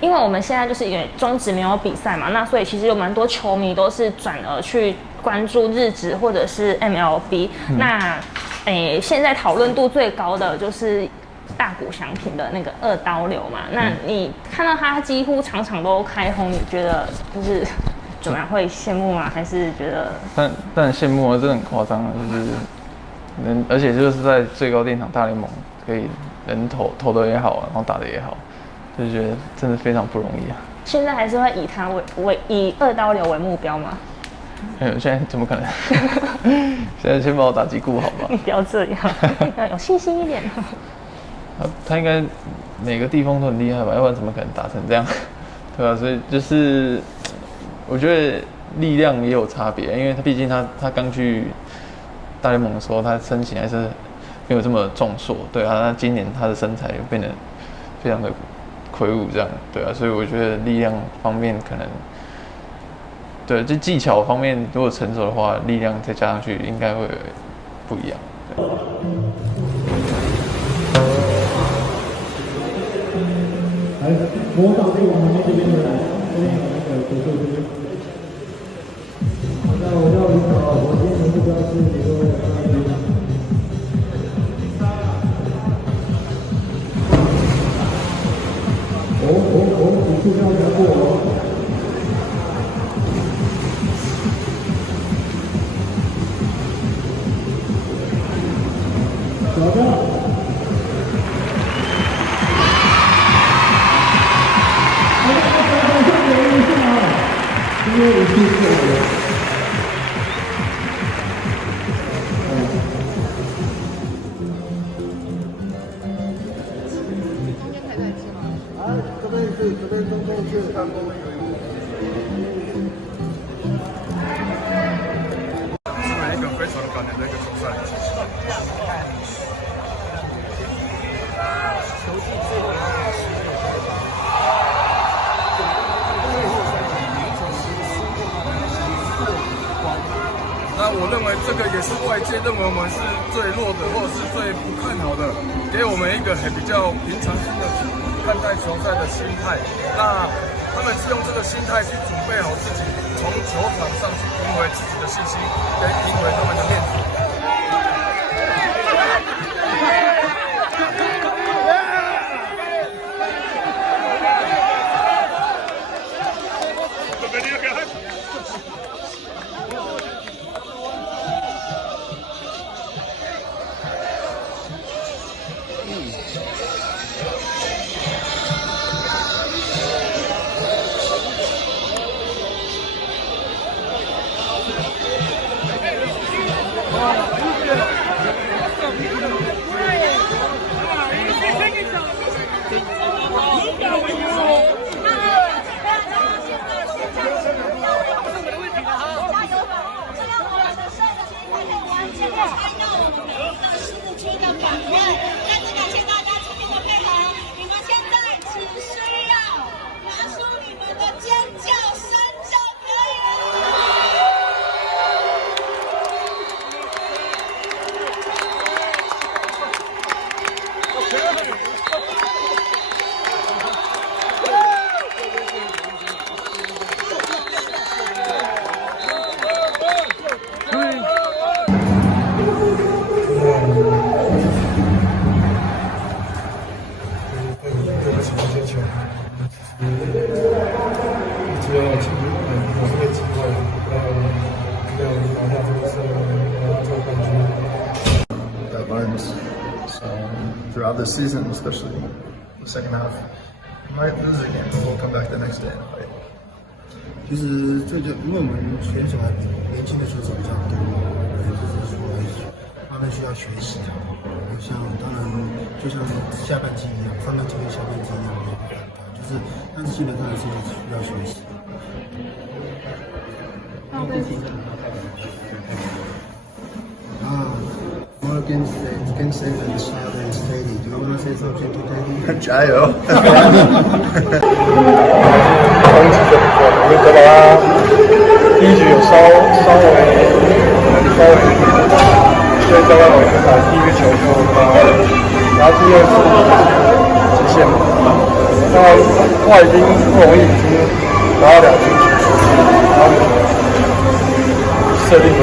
因为我们现在就是因为中职没有比赛嘛，那所以其实有蛮多球迷都是转而去关注日职或者是 MLB。那现在讨论度最高的就是大谷翔平的那个二刀流嘛。那你看到他几乎场场都开轰，你觉得就是怎么样？会羡慕吗？还是觉得？但羡慕啊，真的很夸张啊，就是而且就是在最高殿堂大联盟可以人投的也好，然后打的也好，就觉得真的非常不容易啊。现在还是会以他以二刀流为目标吗？没有，现在怎么可能？现在先把我打击顾好吧。你不要这样，要有信心一点。他应该每个地方都很厉害吧，要不然怎么可能打成这样？对吧？所以就是我觉得力量也有差别，因为他毕竟他刚去大联盟的时候，他身形还是没有这么壮硕，对啊。那今年他的身材变得非常的魁梧，这样，对啊。所以我觉得力量方面可能。对，就技巧方面，如果成熟的话，力量再加上去，应该会不一样。来，模仿这个往旁边这边的来，这边有那个结束这边。那我要领导，我今天的目标是比如说你数量超过哦。小的，今天我是这边中共去看过没有？是一个非常感人的一个球赛。那我认为这个也是外界认为我们是最弱的，或者是最不看好的，给我们一个比较平常心的看待球赛的心态。那他们是用这个心态去准备好自己，从球场上去赢回自己的信心，跟赢回他们的面子。Throughout this season, especially the second half, we might lose again, but we'll come back the next day and fight. 其实因为我们选手年轻的选手比较多，就是说他们需要学习。像当然就像下半季一样，上半季跟下半季一样没有反弹，就是但是基本上还是需要学习。More against Stephen Schneider and Teddy. Do you want to say something to Teddy? 加油！因为德拉第一局有稍微，所以大概我们打第一个球就然后第二次极限嘛。那话已经不容易，已经达到2星期，然后设定的